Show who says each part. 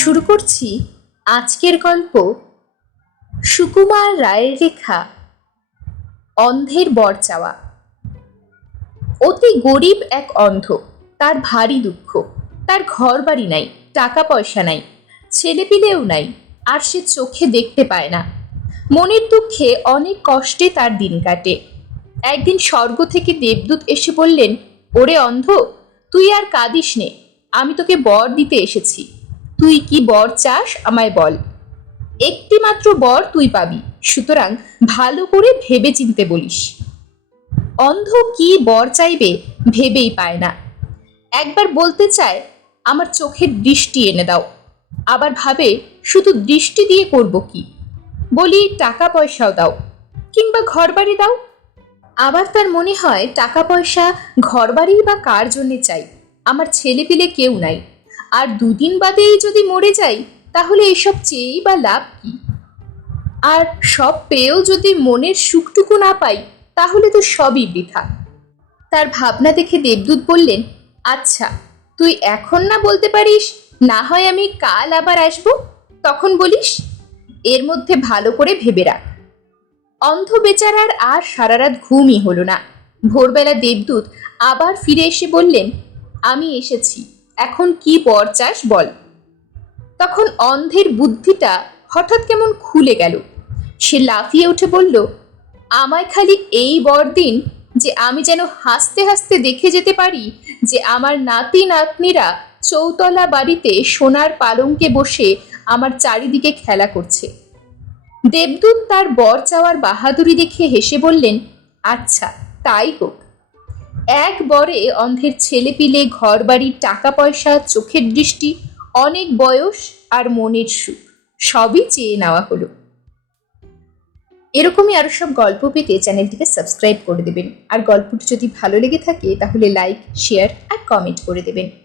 Speaker 1: শুরু করছি আজকের গল্প সুকুমার রায়ের রেখা অন্ধের বর চাওয়া। অতি গরিব এক অন্ধ, তার ভারী দুঃখ, তার ঘর বাড়ি নাই টাকা পয়সা নাই, ছেলেপিলেও নাই, আর সে চোখে দেখতে পায় না। মনের দুঃখে অনেক কষ্টে তার দিন কাটে। একদিন স্বর্গ থেকে দেবদূত এসে বললেন, ওরে অন্ধ, তুই আর কাঁদিস নে, আমি তোকে বর দিতে এসেছি। তুই কি বর চাস? আমায় বল। একটি মাত্র বর তুই পাবি। সুতরাং ভালো করে ভেবে চিনতে বলিস। অন্ধ কি বর চাইবে ভেবেই পায় না। একবার বলতে চায়, আমার চোখের দৃষ্টি এনে দাও। আবার ভাবে, শুধু দৃষ্টি দিয়ে করব কি? বলি টাকা পয়সাও দাও। কিংবা ঘরবাড়ি দাও। আবার তার মনে হয় টাকা পয়সা ঘরবাড়ি বা কার জন্যে চাই? আমার ছেলেপিলে কেউ নাই। আর দুদিন বাদেই যদি মরে যাই, তাহলে এসব চেয়েই বা লাভ কি? আর সব পেয়েও যদি মনের সুখটুকু না পাই, তাহলে তো সবই বৃথা। তার ভাবনা দেখে দেবদূত বললেন আচ্ছা তুই এখন না বলতে পারিস, না হয় আমি কাল আবার আসব? তখন বলিস, এর মধ্যে ভালো করে ভেবে রাখ। অন্ধ বেচারার আর সারা রাত ঘুমই হলো না। ভোরবেলা দেবদূত আবার ফিরে এসে বললেন, আমি এসেছি। এখন কি বর চাস বল। তখন অন্ধের বুদ্ধিটা হঠাৎ কেমন খুলে গেল। সে লাফিয়ে উঠে বলল, আমায় খালি এই বর দিন যে আমি যেন হাসতে হাসতে দেখে যেতে পারি যে আমার নাতি নাতনিরা চৌতলা বাড়িতে সোনার পালঙ্কে বসে আমার চারিদিকে খেলা করছে। দেবদূত তার বর চাওয়ার বাহাদুরি দেখে হেসে বললেন আচ্ছা তাই হোক। এক বরে অন্ধের ছেলেপিলে ঘর বাড়ির টাকা পয়সা চোখের দৃষ্টি, অনেক বয়স আর মনের সুখ, সবই চেয়ে নেওয়া হলো। এরকমই আরও সব গল্প পেতে চ্যানেলটিকে সাবস্ক্রাইব করে দেবেন। আর গল্পটি যদি ভালো লেগে থাকে, তাহলে লাইক, শেয়ার আর কমেন্ট করে দেবেন।